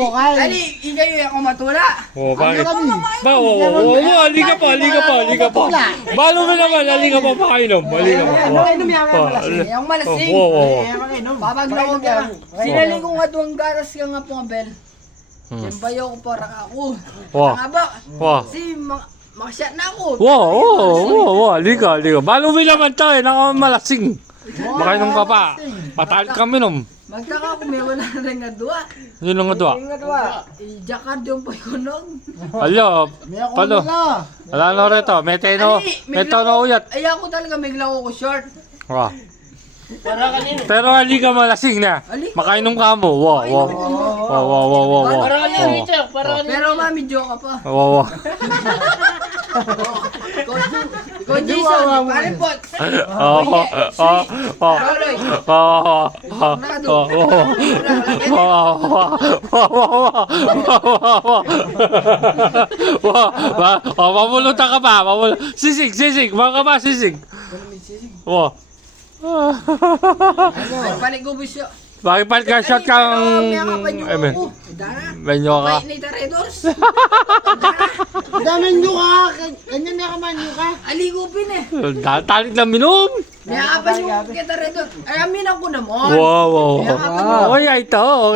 Okay. Ali, ikayo ako matula. Oh, bakit? Ano kami? Ba, halika pa. Balo mo naman, halika pa pakainom. Halika pa. Makainom yan, malasing. Yung malasing. Makainom. Babaglaw ka. Sinali ko nga doon garas ka nga po ang bel. Yung bayo ko para ako. Wow. Nga ba? Wow. Si makasyat na ako. Wow, halika. Balo mo naman tayo, nakamalasing. Makainom ka pa. Patalit kami nom. Magtaka ko may wala na rin nga duwa. Yun ang nga Jakard yung po yung nung. Alo, May ako palo. nila. Wala na rito. May teno uyat. Ay ako talaga may glaw ko short. Wow. Pero halika malasing na. Makainom ka mo. Wow. Pero mami joke ka pa. Wow. Ikaw Jason, pare pot. Mamulutan ka pa. Sisig. Mga ka ba, sisig? Wow. Balik ko bisyo. Bakit ka shot kang... Amen. Menyo ka. Ni Taredors. Dami nyo ka. Ganyan na kaman nyo ka. Aligupin eh. Talit lang minom. May apan yung kita Taredors. Ay amin ako naman. Wow. Okay ito.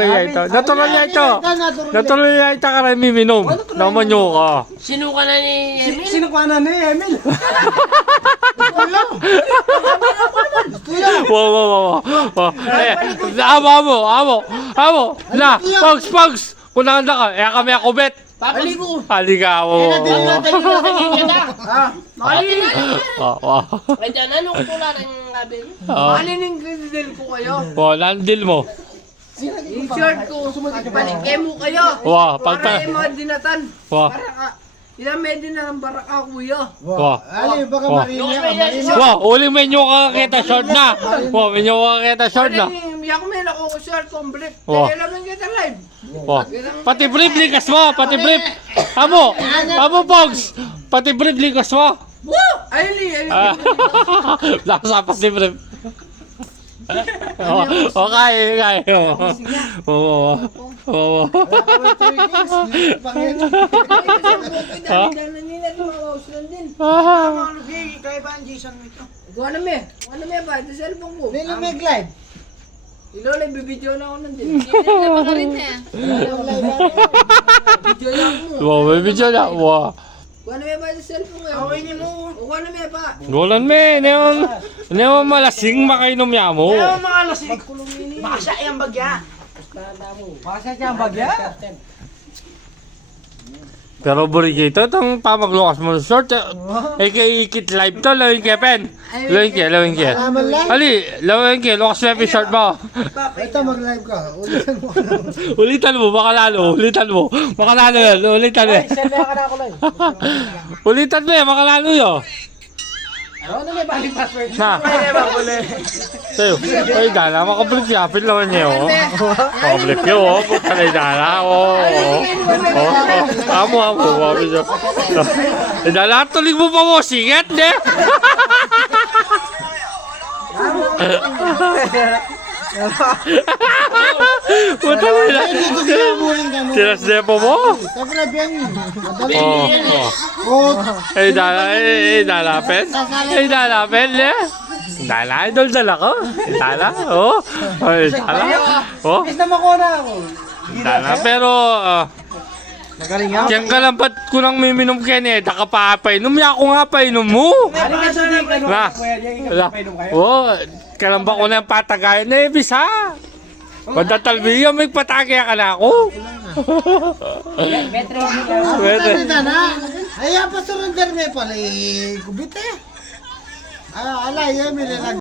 Natural niya ito. Natural niya ito karami minom. Naman nyo ka. Sino ka na ni Emil? Sino ka na ni Emil? Wow. Amo. Na, Pogs. Kunahan na ka. Kami ako bet. Aligo. Halika. Ay, dyan, anong tula ng gabi? Malining gridel ko kayo. Landil mo. Yung short ko. Pagpalike mo kayo. Wow, Para yung mga dinatan. Wow. Para ka. Ilang may dinatan para ka kuya. Wow. Ali, baka marinig. Wow, uling menyo ka kita short na. Wow, menyo ka kita short na. Yak may ako ko short complete. Wow. Kaya lang kita live. Wow. Pati brief likas mo, pati brief. Amo, Pogs. Pati brief likas mo. Woo! Ayun. Nasa pa si brief. Okay. Oo. Dami nila tumawaos lang din. Kaya ba ang Jason mo ito? Ano me ba? Ito cellphone ko. Nila may glide. Ilola, bibidyo na ako nandun. Bibidyo na ako. Wow, may video na. Wow. Ano me ba ito cellphone ko? Okay niyo mo. Ano me ba? Golan me, neon malasing makainom niya mo. Mga lasing. Makasya yung bagya. Makasya yung bagya? Pero burigito, itong pamaglukas mo sa short. Ikit live to, lawin kaya pen. Lawin kaya. Ali, lawin kaya, lukas live yung short mo. Ito mag-live ka. Ulitan mo, baka lalo. Baka lalo yan, ulitan mo. Selfie ka na ako lang. Ulitan mo yan, baka lalo yun. Ano may balik password? Na. Sa'yo. Ay, dala. Makablip siya. Apil naman niya, oh. Makablip niya, oh. Puta na yung dala, oh. Amo. Makablip siya. Ay, dala. Tulig mo pa mo. Singat, ne? Puta na yun. Tinasdepo mo? Siyempre, biyan yun. Madali. Ay, dala pen? Ne? Dala, idol dala ko. Dala, oh. Ay, dala. Oh, Is naman ko na ako. dala. Pero, Nagaling ako. diyan ka lang ba't ko nang miminom ka niya? Daka pa painom. Ako nga painom mo. Ano ka sa ka nung Na. kuya? Painom kayo? Oh, kalamba ko na yung patagayan na bisa. Pagdatalbiyo, may patagaya ka na ako. Metro. Pwede. Ay, pa surrender me pala. Kubit eh. Alay, Emil.